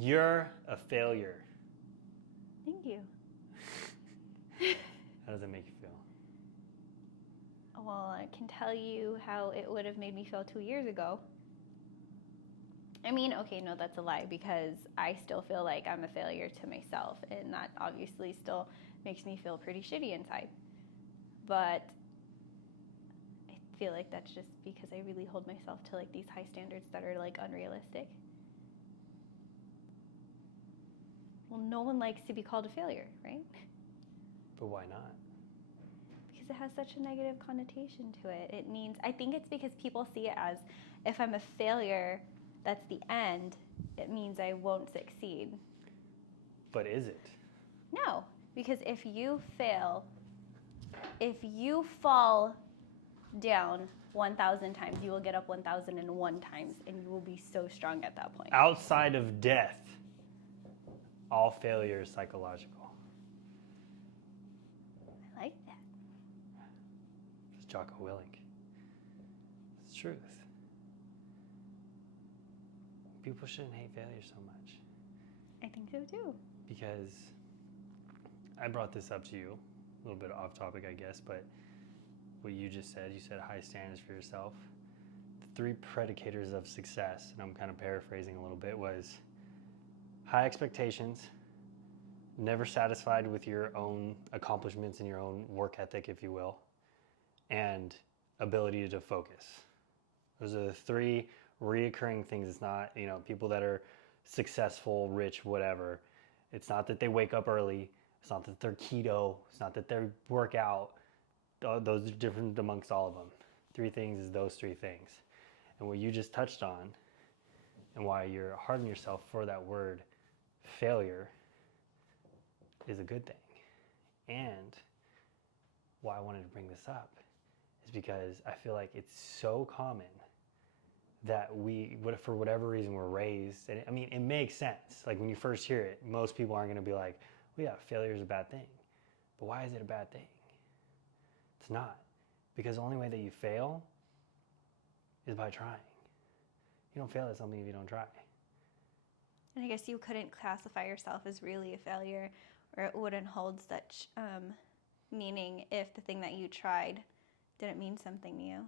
You're a failure. Thank you. How does that make you feel? Well, I can tell you how it would have made me feel 2 years ago. I mean, okay, no, that's a lie because I still feel like I'm a failure to myself, and that obviously still makes me feel pretty shitty inside. But I feel like that's just because I really hold myself to like these high standards that are like unrealistic. Well, no one likes to be called a failure, right? But why not? Because it has such a negative connotation to it. It means, I think it's because people see it as if I'm a failure, that's the end, it means I won't succeed. But is it? No, because if you fail, if you fall down 1,000 times, you will get up 1,001 times, and you will be so strong at that point. Outside of death, all failure is psychological. I like that. It's Jocko Willink. It's the truth. People shouldn't hate failure so much. I think so too. Because I brought this up to you, a little bit off topic, I guess, but what you just said, you said high standards for yourself. The 3 predicators of success, and I'm kind of paraphrasing a little bit, was high expectations, never satisfied with your own accomplishments and your own work ethic, if you will, and ability to focus. Those are the 3 reoccurring things. It's not, people that are successful, rich, whatever. It's not that they wake up early. It's not that they're keto. It's not that they work out. Those are different amongst all of them. 3 things is those 3 things. And what you just touched on, and why you're hard on yourself for that word failure, is a good thing. And why I wanted to bring this up is because I feel like it's so common that we, for whatever reason, we're raised. And I mean, it makes sense. Like when you first hear it, most people aren't going to be like, well, yeah, failure is a bad thing. But why is it a bad thing? It's not. Because the only way that you fail is by trying. You don't fail at something if you don't try. And I guess you couldn't classify yourself as really a failure, or it wouldn't hold such meaning if the thing that you tried didn't mean something to you,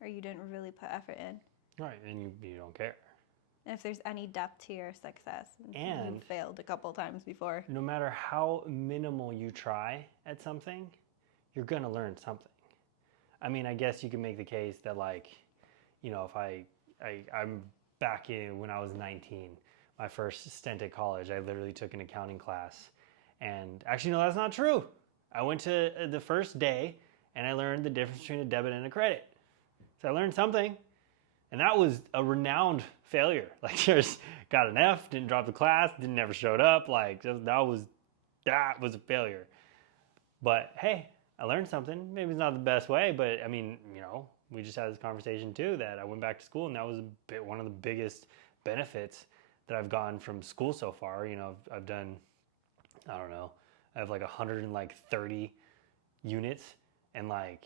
or you didn't really put effort in. Right, and you don't care. And if there's any depth to your success, and you failed a couple times before. No matter how minimal you try at something, you're going to learn something. I mean, I guess you can make the case that, like, if I'm back in when I was 19, my first stint at college, I literally took an accounting class. And actually, no, that's not true. I went to the first day and I learned the difference between a debit and a credit. So I learned something. And that was a renowned failure. Like, just got an F, didn't drop the class, never showed up. Like, that was a failure. But hey, I learned something. Maybe it's not the best way, but I mean, we just had this conversation too, that I went back to school, and that was one of the biggest benefits that I've gotten from school so far. I've done, I don't know, I have like 130 units, and like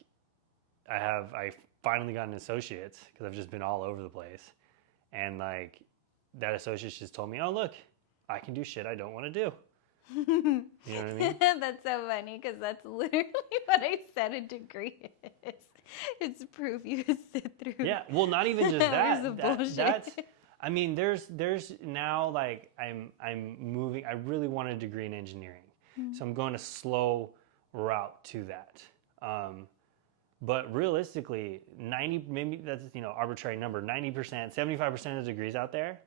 I finally got an associate's because I've just been all over the place. And like that associate just told me, oh, look, I can do shit I don't want to do. You know what I mean? That's so funny because that's literally what I said a degree is. It's proof you sit through. Yeah, well, not even just that. Bullshit. That's, I mean, there's now, like, I'm moving. I really want a degree in engineering. So I'm going a slow route to that. But realistically, 90, maybe that's, arbitrary number, 90%, 75% of the degrees out there,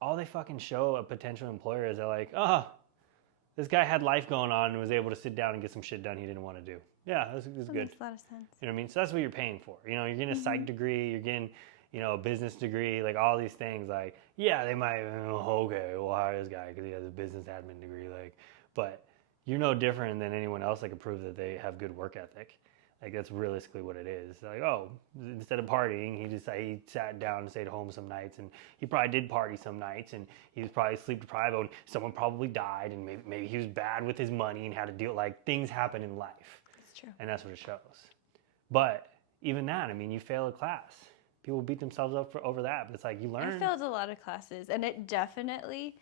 all they fucking show a potential employer is they're like, oh, this guy had life going on and was able to sit down and get some shit done he didn't want to do. Yeah, that's good. That makes a lot of sense. You know what I mean? So that's what you're paying for. You're getting a psych degree, you're getting, a business degree, like all these things. Like, yeah, they might, okay, we'll hire this guy because he has a business admin degree. Like, but you're no different than anyone else that can prove that they have good work ethic. Like, that's realistically what it is. Like, oh, instead of partying, he sat down and stayed home some nights, and he probably did party some nights, and he was probably sleep deprived, and someone probably died, and maybe he was bad with his money and had to deal, like, things happen in life. That's true. And that's what it shows. But even that, I mean, you fail a class. people beat themselves up over that. But it's like, you learn. I failed a lot of classes, and it definitely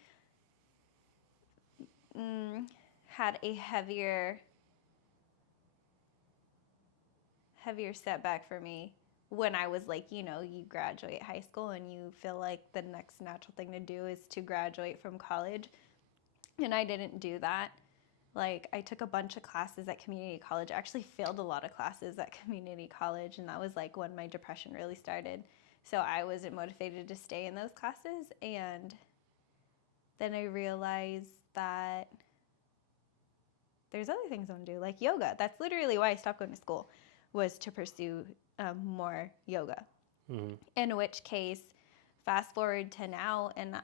had a heavier setback for me when I was like, you graduate high school and you feel like the next natural thing to do is to graduate from college. And I didn't do that. Like, I took a bunch of classes at community college. I actually failed a lot of classes at community college, and that was like when my depression really started. So I wasn't motivated to stay in those classes. And then I realized that there's other things I want to do, like yoga. That's literally why I stopped going to school, was to pursue more yoga. Mm-hmm. In which case, fast forward to now, and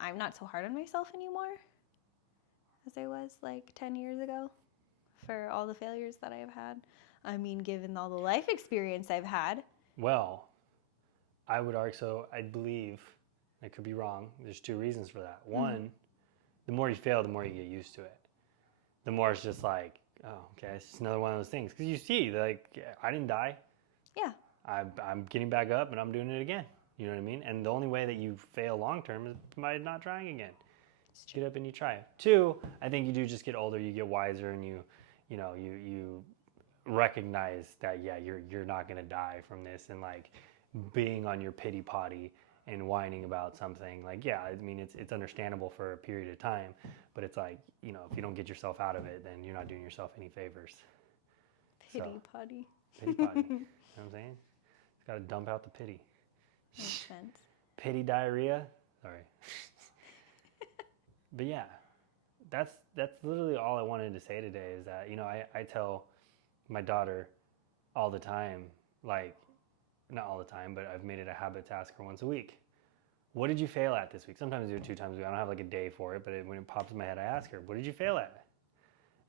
I'm not so hard on myself anymore as I was like 10 years ago for all the failures that I have had. I mean, given all the life experience I've had. Well, I would argue, so I believe, I could be wrong, there's two reasons for that. One, the more you fail, the more you get used to it. The more it's just like, oh, okay, it's just another one of those things. Because you see, like, I didn't die. Yeah. I'm getting back up and I'm doing it again. You know what I mean? And the only way that you fail long term is by not trying again. Just get up and you try. Two, I think you do just get older, you get wiser, and you recognize that, yeah, you're not gonna die from this, and like being on your pity potty and whining about something. Like, yeah, I mean, it's understandable for a period of time, but it's like, if you don't get yourself out of it, then you're not doing yourself any favors. Pity potty. Pity potty. You know what I'm saying? It's got to dump out the pity. Makes sense. Pity diarrhea. Sorry. But yeah, that's literally all I wanted to say today, is that, I tell my daughter all the time, like, not all the time, but I've made it a habit to ask her once a week, what did you fail at this week? Sometimes I do it 2 times a week. I don't have like a day for it, but when it pops in my head, I ask her, what did you fail at?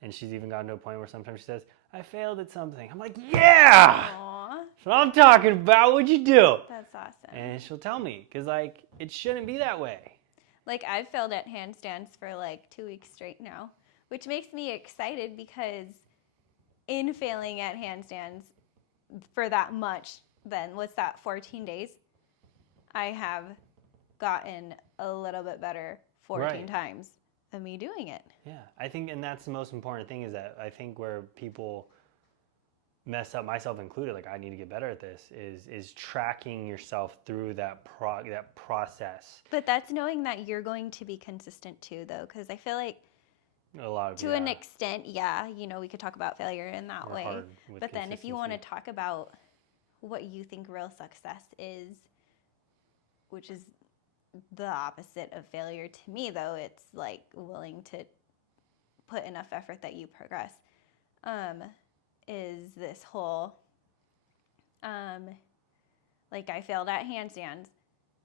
And she's even gotten to a point where sometimes she says, I failed at something. I'm like, yeah! Aww. That's what I'm talking about. What'd you do? That's awesome. And she'll tell me, because, like, it shouldn't be that way. Like, I've failed at handstands for like 2 weeks straight now, which makes me excited, because in failing at handstands for that much, then what's that, 14 days? I have gotten a little bit better 14 times of me doing it. Yeah, I think, and that's the most important thing, is that I think where people mess up, myself included, like, I need to get better at this, is tracking yourself through that process. But that's knowing that you're going to be consistent too, though, because I feel like a lot of, to an extent, yeah, we could talk about failure in that way. But then if you want to talk about what you think real success is, which is the opposite of failure to me, though, it's like willing to put enough effort that you progress, is this whole, like, I failed at handstands,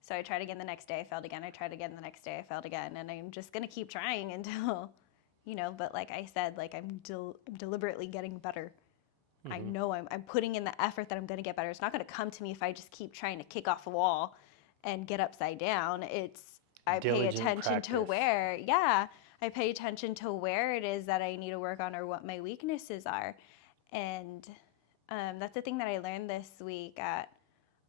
so I tried again the next day, I failed again, I tried again the next day, I failed again, and I'm just going to keep trying until, but like I said, like, I'm deliberately getting better. Mm-hmm. I know I'm putting in the effort that I'm going to get better. It's not going to come to me if I just keep trying to kick off a wall and get upside down. I pay attention to where it is that I need to work on, or what my weaknesses are. And that's the thing that I learned this week at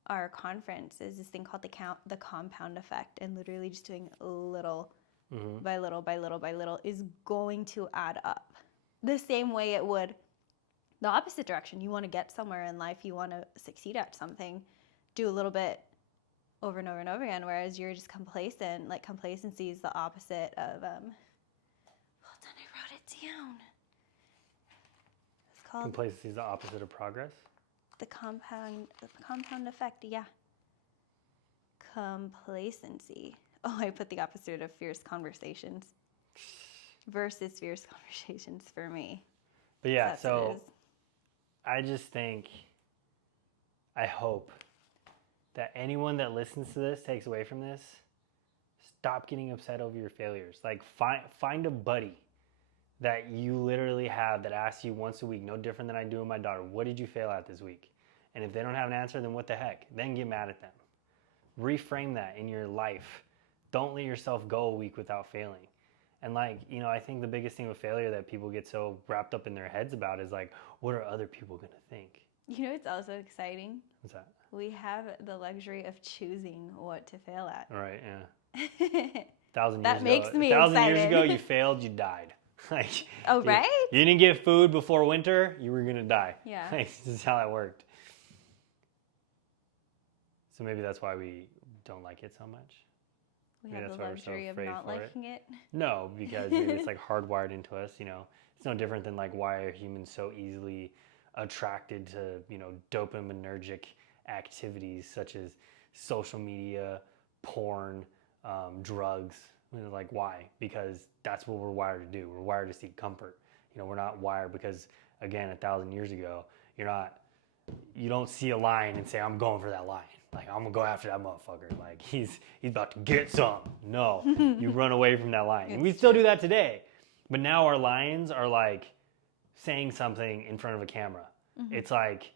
our conference, is this thing called the compound effect, and literally just doing little by little by little by little is going to add up. The same way it would the opposite direction. You want to get somewhere in life, you want to succeed at something, do a little bit over and over and over again, whereas you're just complacent. Like, complacency is the opposite of hold on, I wrote it down. It's called complacency is the opposite of progress. The compound effect, yeah. Complacency. Oh, I put the opposite of fierce conversations versus fierce conversations for me. But yeah, so I just think, I hope that anyone that listens to this takes away from this, stop getting upset over your failures. Like, find a buddy that you literally have that asks you once a week, no different than I do with my daughter, what did you fail at this week? And if they don't have an answer, then what the heck? Then get mad at them. Reframe that in your life. Don't let yourself go a week without failing. And like, I think the biggest thing with failure that people get so wrapped up in their heads about is like, what are other people going to think? You know, it's also exciting. What's that? We have the luxury of choosing what to fail at. Right, yeah. That makes me 1,000 years excited. ago, you failed, you died. Like, Oh, right? You didn't get food before winter, you were going to die. Yeah. Like, this is how that worked. So maybe that's why we don't like it so much. We Maybe have the that's why we're so luxury of afraid not for it. liking it. No, because maybe it's like hardwired into us, you know. It's no different than like why are humans so easily attracted to, you know, dopaminergic activities such as social media, porn, drugs. You know, like why? Because that's what we're wired to do. We're wired to seek comfort. You know, we're not wired because again, 1,000 years ago, you don't see a lion and say, I'm going for that lion. Like, I'm gonna go after that motherfucker. Like, he's about to get some. No, you run away from that lion. And we still do that today. But now our lions are like saying something in front of a camera. Mm-hmm. It's like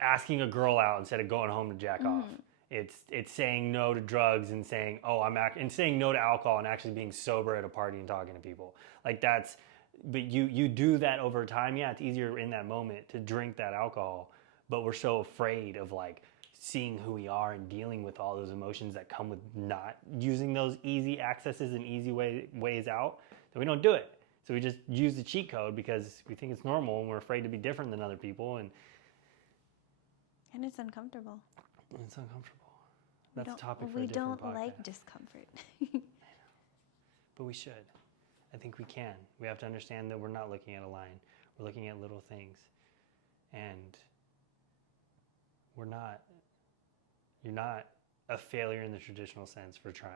asking a girl out instead of going home to jack off. It's saying no to drugs and saying, and saying no to alcohol and actually being sober at a party and talking to people. Like but you do that over time. Yeah, it's easier in that moment to drink that alcohol, but we're so afraid of like seeing who we are and dealing with all those emotions that come with not using those easy accesses and easy ways out that we don't do it. So we just use the cheat code because we think it's normal and we're afraid to be different than other people. And it's uncomfortable. It's uncomfortable. That's a topic for a different podcast. We don't like discomfort. But we should. I think we can. We have to understand that we're not looking at a line. We're looking at little things. And you're not a failure in the traditional sense for trying.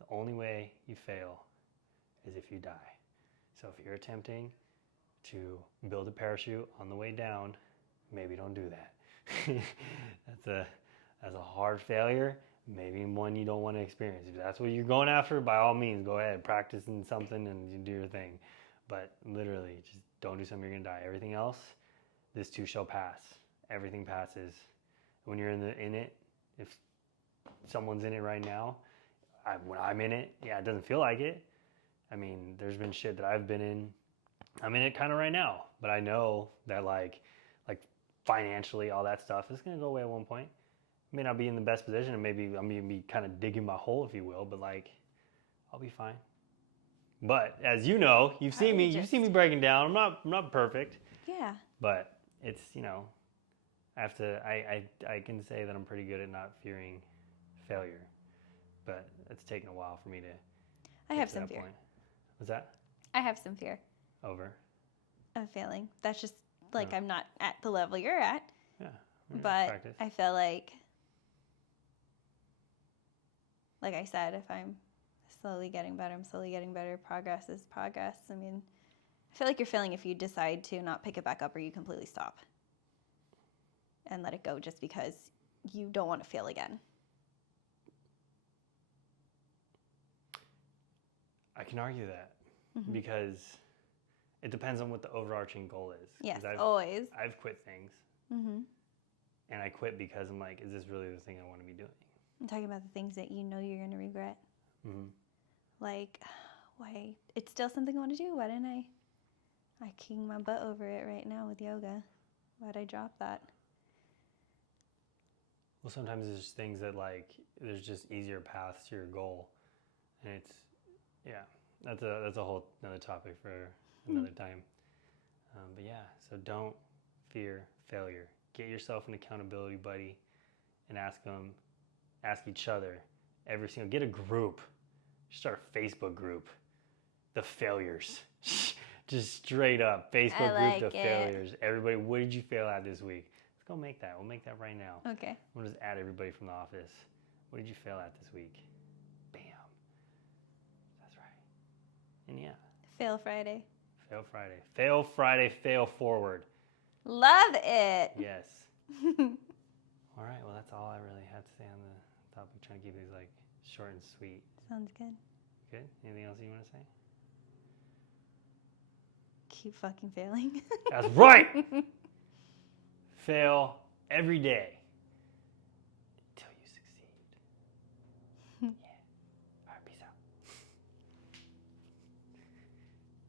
The only way you fail is if you die. So if you're attempting to build a parachute on the way down, maybe don't do that. That's a hard failure, maybe one you don't want to experience. If that's what you're going after, by all means, go ahead, practice in something and you do your thing. But literally, just don't do something you're going to die. Everything else, this too shall pass. Everything passes. When you're in it, if someone's in it right now, when I'm in it, yeah, it doesn't feel like it. I mean, there's been shit that I've been in. I'm in it kind of right now, but I know that like financially, all that stuff is going to go away at one point. I may not be in the best position, and maybe I'm going to be kind of digging my hole, if you will, but like, I'll be fine. But as you know, you've seen me breaking down. I'm not perfect. Yeah. But it's, you know, I can say that I'm pretty good at not fearing failure, but it's taken a while for me to. I have some fear. Point. What's that? I have some fear. Over. Of failing. That's just like I'm not at the level you're at. Yeah. But practice. I feel like I said, if I'm slowly getting better, I'm slowly getting better. Progress is progress. I mean, I feel like you're failing if you decide to not pick it back up or you completely stop and let it go just because you don't want to fail again. I can argue that because it depends on what the overarching goal is. Yes, always. I've quit things. And I quit because I'm like, is this really the thing I want to be doing? I'm talking about the things that you know you're going to regret. Like, why? It's still something I want to do. Why didn't I king my butt over it right now with yoga? Why'd I drop that? Well, sometimes there's things that like, there's just easier paths to your goal. And it's, yeah, that's a whole another topic for another time. But yeah, so don't fear failure. Get yourself an accountability buddy and ask each other get a group. Start a Facebook group. The failures. Just straight up. Facebook group, the failures. Everybody, what did you fail at this week? Let's go make that. We'll make that right now. Okay. We'll just add everybody from the office. What did you fail at this week? Bam. That's right. And yeah. Fail Friday. Fail Friday. Fail Friday, fail forward. Love it. Yes. All right. Well, that's all I really had to say on the topic. Trying to keep these like short and sweet. Sounds good. Good. Anything else you want to say? Keep fucking failing. That's right. Fail every day.